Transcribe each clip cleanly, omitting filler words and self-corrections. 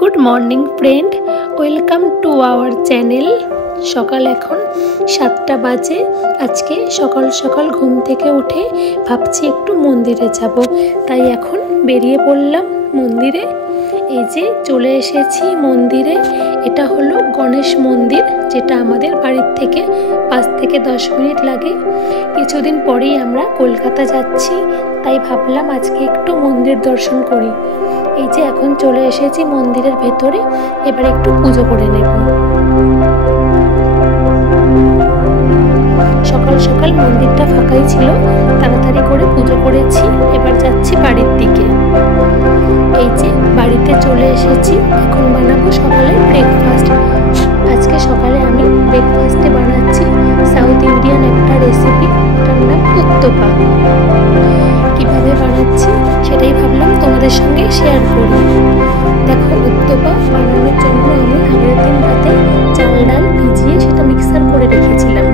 Good morning friend welcome to our channel. सकाल एखन 7टा बाजे। आज के सकाल सकाल घुम थेके उठे भाबछि एकटू मंदिरे जाबो, ताई एखन बेरिये पड़लाम मंदिरे। এই যে চলে এসেছি মন্দিরে। এটা হলো গণেশ মন্দির, যেটা আমাদের বাড়ির থেকে 5 থেকে 10 মিনিট লাগে। কিছুদিন পরেই আমরা কলকাতা যাচ্ছি, তাই ভাবলাম আজকে একটু মন্দির দর্শন করি। এই যে এখন চলে এসেছি মন্দিরের ভেতরে, এবার একটু পুজো করে নেব। সকাল সকাল মন্দিরটা ফাঁকাই ছিল, তাড়াতাড়ি করে পুজো করেছি। এবার যাচ্ছি বাড়ির দিকে। এই যে বাড়িতে চলে এসেছি, এখন বানাবো সকালের ব্রেকফাস্ট। আজকে সকালে আমি ব্রেকফাস্টে বানাচ্ছি সাউথ ইন্ডিয়ান একটা রেসিপি, এটার নাম উত্তপা। কিভাবে বানাচ্ছি সেটাই ভাবলাম তোমাদের সঙ্গে শেয়ার করি। দেখো, উত্তপা বানানোর জন্য আমি আগের দিন রাতে চাল ডাল ভিজিয়ে সেটা মিক্সার করে রেখেছিলাম।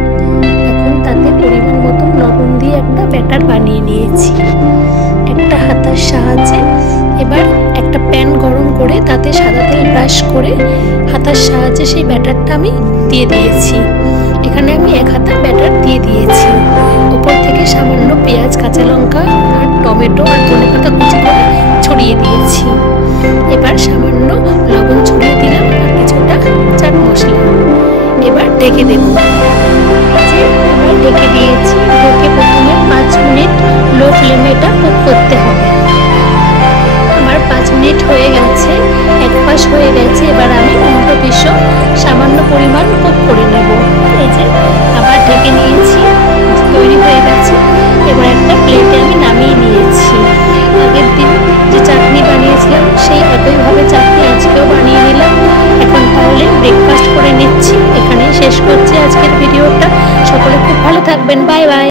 এখন তাতে পরিমাণ মতন লবণ দিয়ে একটা ব্যাটার বানিয়ে নিয়েছি একটা হাতার সাহায্যে। এবার একটা প্যান গরম করে তাতে সাদা তেল ব্রাশ করে হাতার সাহায্যে সেই ব্যাটারটা আমি দিয়ে দিয়েছি। এখানে আমি 1 হাতা ব্যাটার দিয়ে দিয়েছি। উপর থেকে সামান্য পেঁয়াজ, কাঁচা লঙ্কা আর টমেটো আর ধনেপাতা কুচি করে ছড়িয়ে দিয়েছি। এবার সামান্য লবণ ছড়িয়ে দিলাম আর কিছুটা চাট মশলা। এবার ঢেকে দেব। এবার ঢেকে দিয়েছি। ঢেকে প্রথমে 5 মিনিট লো ফ্লেমে এটা কুক করতে হবে। আমার 5 মিনিট হয়ে গেছে, এক পাশ হয়ে গেছে। এবার আমি উল্টো পিঠও সামান্য পরিমাণ কুক করে নেব। এই যে আবার ঢেকে নিয়েছি, তৈরি হয়ে গেছে। এবার একটা প্লেটে আমি নামিয়ে নিয়েছি। আগের দিন যে চাটনি বানিয়েছিলাম সেই একইভাবে চাটনি আজকেও বানিয়ে নিলাম। এখন তাহলে ব্রেকফাস্ট করে নিচ্ছি। এখানেই শেষ করছি আজকের ভিডিওটা। সকলে খুব ভালো থাকবেন। Bye bye.